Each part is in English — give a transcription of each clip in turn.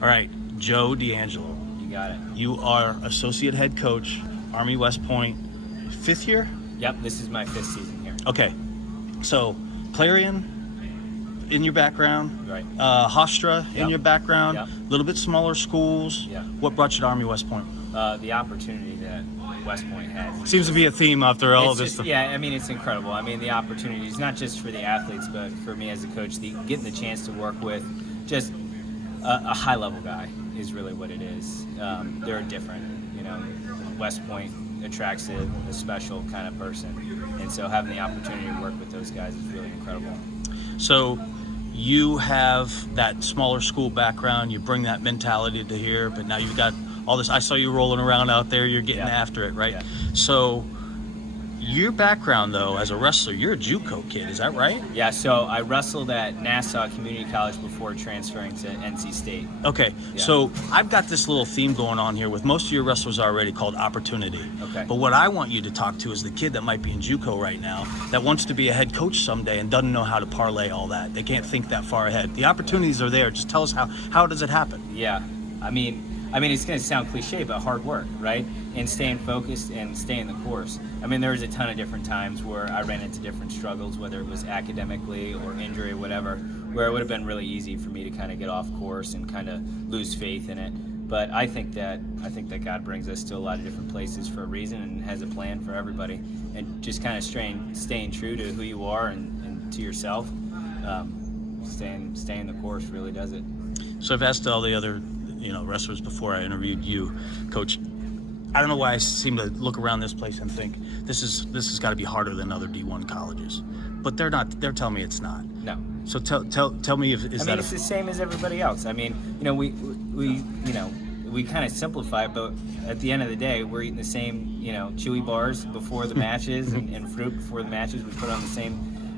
All right, Joe Deangelo. You got it. You are associate head coach, Army West Point, 5th year? Yep, this is my 5th season here. Okay, so Clarion in your background, Right. Hofstra in Yep. your background, Yep. a little bit smaller schools. Yeah. What brought you to Army West Point? The opportunity that West Point had. Seems to be a theme after all It's this just, stuff. yeah, I mean, it's incredible. I mean, the opportunities, not just for the athletes, but for me as a coach, getting the chance to work with just a high-level guy is really what it is. They're different, you know. West Point attracts a special kind of person, and so having the opportunity to work with those guys is really incredible. So you have that smaller school background, you bring that mentality to here, but now you've got all this. I saw you rolling around out there, you're getting after it, right? Yeah. So your background, though, as a wrestler, you're a JUCO kid, is that right? Yeah, so I wrestled at Nassau Community College before transferring to NC State. Okay, Yeah. so I've got this little theme going on here with most of your wrestlers already called opportunity. Okay. But what I want you to talk to is the kid that might be in JUCO right now that wants to be a head coach someday and doesn't know how to parlay all that. They can't think that far ahead. The opportunities are there. Just tell us how does it happen? Yeah, I mean, it's going to sound cliche, but hard work, right? And staying focused and staying the course. I mean, there was a ton of different times where I ran into different struggles, whether it was academically or injury or whatever, where it would have been really easy for me to kind of get off course and kind of lose faith in it. But I think that God brings us to a lot of different places for a reason and has a plan for everybody. And just kind of staying true to who you are and to yourself, staying the course really does it. So I've asked all the other wrestlers before I interviewed you, Coach. I don't know why I seem to look around this place and think this has got to be harder than other D1 colleges, but they're not. They're telling me it's not. No. So tell me if is that it's the same as everybody else. I mean, we kind of simplify it, but at the end of the day, we're eating the same, chewy bars before the matches and fruit before the matches. We put on the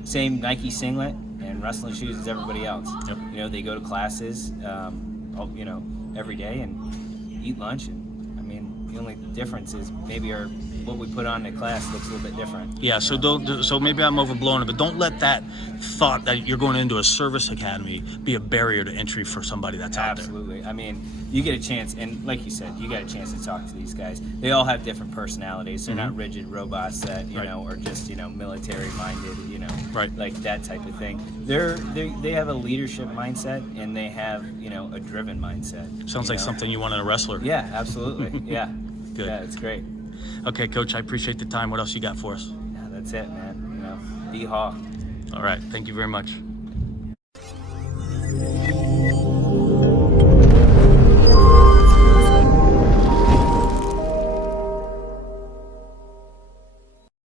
same Nike singlet and wrestling shoes as everybody else. Yep. They go to classes, every day and eat lunch. And the only difference is maybe what we put on in class looks a little bit different. Yeah, so maybe I'm overblowing it, but don't let that thought that you're going into a service academy be a barrier to entry for somebody that's out there. Absolutely. I mean, you get a chance, and like you said, you got a chance to talk to these guys. They all have different personalities. They're not rigid robots that, are just, military-minded, Right. like that type of thing. They have a leadership mindset, and they have, a driven mindset. Sounds like something you want in a wrestler. Yeah, absolutely. Yeah. Good. Yeah, it's great. Okay, Coach, I appreciate the time. What else you got for us? Yeah, that's it, man. Be Haw. All right, thank you very much.